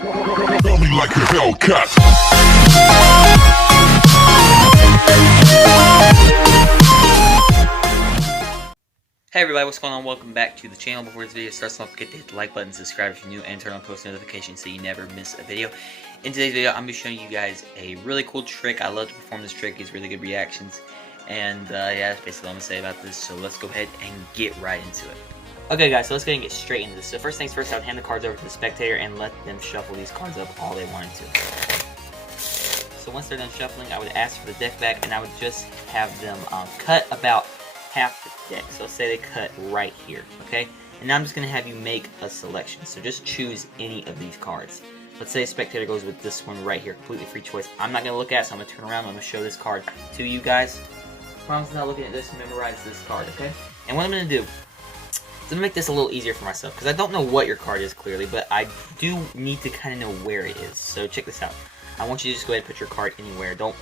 Tell me like a Hellcat. Hey everybody, what's going on? Welcome back to the channel. Before this video starts, don't forget to hit the like button, subscribe if you're new, and turn on post notifications so you never miss a video. In today's video, I'm going to be showing you guys a really cool trick. I love to perform this trick, gives really good reactions. And yeah, that's basically all I'm going to say about this. So let's go ahead and get right into it. Okay guys, so let's go ahead and get straight into this. So first things first, I would hand the cards over to the spectator and let them shuffle these cards up all they wanted to. So once they're done shuffling, I would ask for the deck back, and I would just have them cut about half the deck. So let's say they cut right here, okay? And now I'm just going to have you make a selection. So just choose any of these cards. Let's say a spectator goes with this one right here, completely free choice. I'm not going to look at it, so I'm going to turn around and I'm going to show this card to you guys. Promise not looking at this, memorize this card, okay? And what I'm going to do, I'm going to make this a little easier for myself, because I don't know what your card is clearly, but I do need to kind of know where it is. So check this out. I want you to just go ahead and put your card anywhere. Don't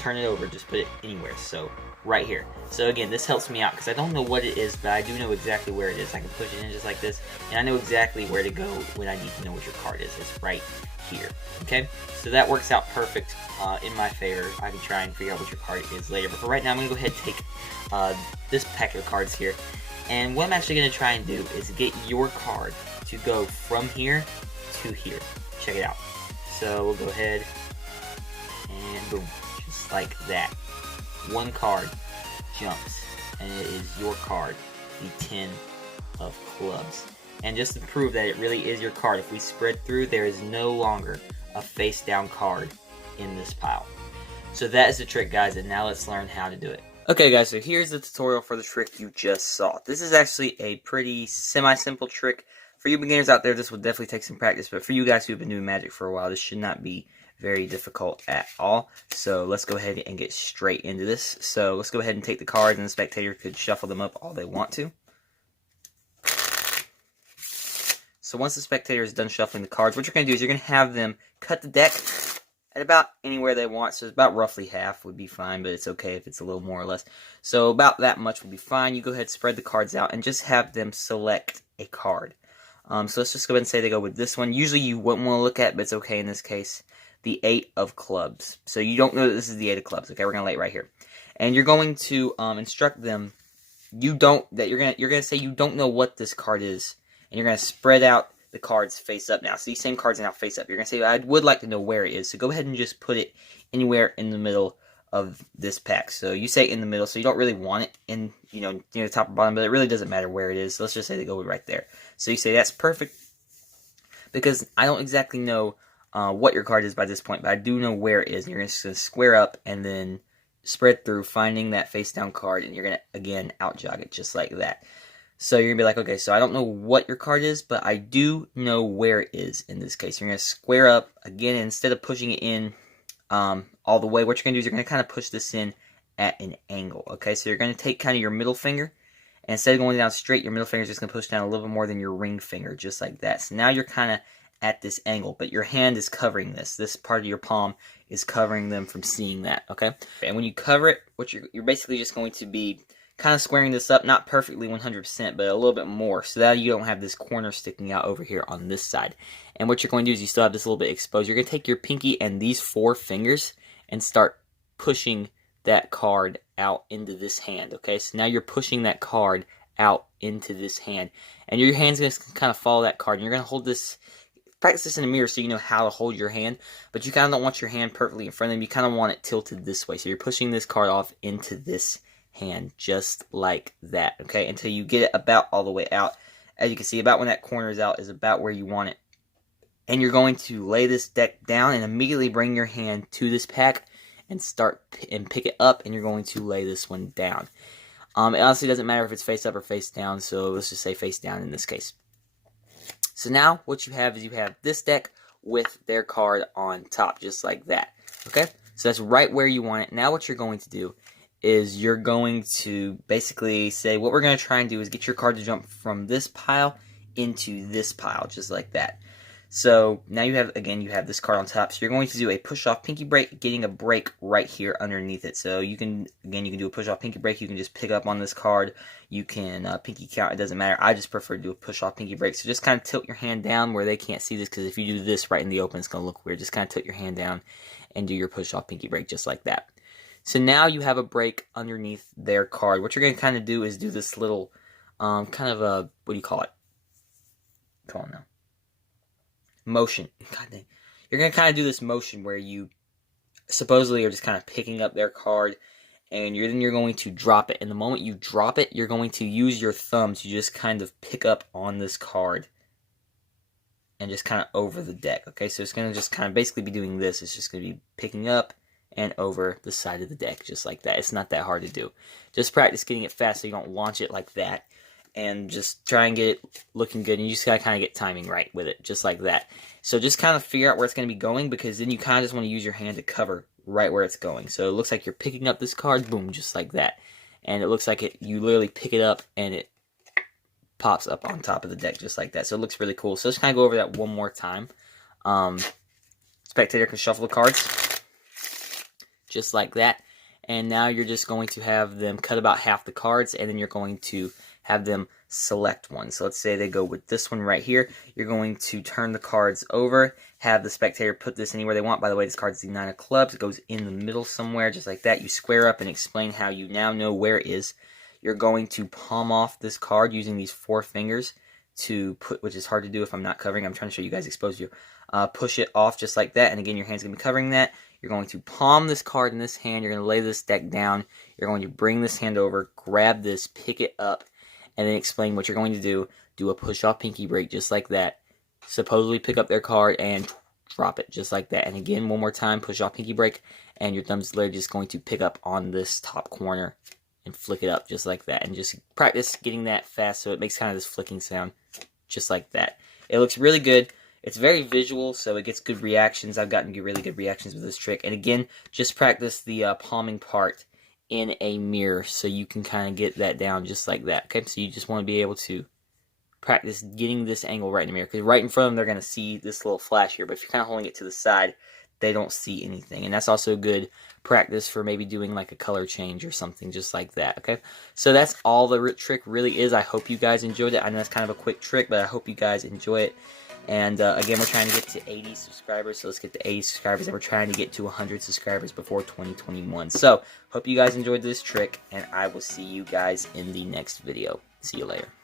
turn it over, just put it anywhere. So right here. So again, this helps me out because I don't know what it is, but I do know exactly where it is. I can push it in just like this, and I know exactly where to go when I need to know what your card is. It's right here. Okay? So that works out perfect in my favor. I can try and figure out what your card is later. But for right now, I'm going to go ahead and take this pack of cards here. And what I'm actually going to try and do is get your card to go from here to here. Check it out. So we'll go ahead and boom. Just like that. One card jumps, and it is your card, the 10 of clubs. And just to prove that it really is your card, if we spread through, there is no longer a face down card in this pile. So that is the trick, guys, and now let's learn how to do it. Okay guys, so here's the tutorial for the trick you just saw. This is actually a pretty semi-simple trick. For you beginners out there, this will definitely take some practice, but for you guys who have been doing magic for a while, this should not be very difficult at all. So let's go ahead and get straight into this. So let's go ahead and take the cards, and the spectator could shuffle them up all they want to. So once the spectator is done shuffling the cards, what you're going to do is you're going to have them cut the deck at about anywhere they want. So it's about roughly half would be fine, but it's okay if it's a little more or less. So about that much will be fine. You go ahead, spread the cards out, and just have them select a card. So let's just go ahead and say they go with this one. Usually you wouldn't want to look at, but it's okay in this case. The 8 of clubs. So you don't know that this is the 8 of clubs. Okay, we're gonna lay it right here, and you're going to instruct them. You're gonna say you don't know what this card is, and you're gonna spread out the cards face up now. So these same cards are now face up. You're gonna say I would like to know where it is. So go ahead and just put it anywhere in the middle of this pack. So you say in the middle, so you don't really want it in near the top or bottom, but it really doesn't matter where it is. So let's just say they go right there. So you say that's perfect, because I don't exactly know what your card is by this point, but I do know where it is. And you're just going to square up and then spread through, finding that face down card, and you're going to, again, out jog it just like that. So you're going to be like, okay, so I don't know what your card is, but I do know where it is in this case. You're going to square up, again, instead of pushing it in all the way, what you're going to do is you're going to kind of push this in at an angle, okay? So you're going to take kind of your middle finger, and instead of going down straight, your middle finger is just going to push down a little bit more than your ring finger, just like that. So now you're kind of at this angle, but your hand is covering this. This part of your palm is covering them from seeing that, okay? And when you cover it, what you're basically just going to be kind of squaring this up, not perfectly 100%, but a little bit more, so that you don't have this corner sticking out over here on this side. And what you're going to do is you still have this little bit exposed. You're going to take your pinky and these 4 fingers and start pushing that card out into this hand, okay? So now you're pushing that card out into this hand, and your hand's going to kind of follow that card, and you're going to hold this. Practice this in a mirror so you know how to hold your hand, but you kind of don't want your hand perfectly in front of them. You kind of want it tilted this way. So you're pushing this card off into this hand just like that, okay, until you get it about all the way out. As you can see, about when that corner is out is about where you want it. And you're going to lay this deck down and immediately bring your hand to this pack and start and pick it up, and you're going to lay this one down. It honestly doesn't matter if it's face up or face down, so let's just say face down in this case. So now what you have is you have this deck with their card on top, just like that, okay? So that's right where you want it. Now what you're going to do is you're going to basically say what we're going to try and do is get your card to jump from this pile into this pile, just like that. So now you have this card on top. So you're going to do a push-off pinky break, getting a break right here underneath it. So you can do a push-off pinky break. You can just pick up on this card. You can pinky count. It doesn't matter. I just prefer to do a push-off pinky break. So just kind of tilt your hand down where they can't see this, because if you do this right in the open, it's going to look weird. Just kind of tilt your hand down and do your push-off pinky break just like that. So now you have a break underneath their card. What you're going to kind of do is do this little kind of a, what do you call it? Come on now. Motion. God dang. You're going to kind of do this motion where you supposedly are just kind of picking up their card, and then you're going to drop it. And the moment you drop it, you're going to use your thumb to just kind of pick up on this card and just kind of over the deck. Okay, so it's going to just kind of basically be doing this. It's just going to be picking up and over the side of the deck, just like that. It's not that hard to do. Just practice getting it fast so you don't launch it like that. And just try and get it looking good. And you just gotta kind of get timing right with it, just like that. So just kind of figure out where it's going to be going, because then you kind of just want to use your hand to cover right where it's going. So it looks like you're picking up this card, boom, just like that. And it looks like you literally pick it up and it pops up on top of the deck, just like that. So it looks really cool. So let's kind of go over that one more time. Spectator can shuffle the cards, just like that. And now you're just going to have them cut about half the cards, and then you're going to have them select one. So let's say they go with this one right here. You're going to turn the cards over, have the spectator put this anywhere they want. By the way, this card is the 9 of clubs. It goes in the middle somewhere, just like that. You square up and explain how you now know where it is. You're going to palm off this card using these 4 fingers to put, which is hard to do if I'm not covering. I'm trying to show you guys exposed view. Push it off just like that, and again, your hand's going to be covering that. You're going to palm this card in this hand. You're going to lay this deck down. You're going to bring this hand over, grab this, pick it up, and then explain what you're going to do. Do a push-off pinky break just like that. Supposedly pick up their card and drop it just like that. And again, one more time, push-off pinky break, and your thumb's literally just going to pick up on this top corner and flick it up just like that. And just practice getting that fast so it makes kind of this flicking sound just like that. It looks really good. It's very visual, so it gets good reactions. I've gotten really good reactions with this trick. And again, just practice the palming part in a mirror so you can kind of get that down just like that. Okay, so you just want to be able to practice getting this angle right in the mirror, because right in front of them they're going to see this little flash here, but if you're kind of holding it to the side, they don't see anything. And that's also good practice for maybe doing like a color change or something just like that. Okay, so that's all the trick really is. I hope you guys enjoyed it. I know that's kind of a quick trick, but I hope you guys enjoy it. And again, we're trying to get to 80 subscribers, so let's get to 80 subscribers, and we're trying to get to 100 subscribers before 2021. So, hope you guys enjoyed this trick, and I will see you guys in the next video. See you later.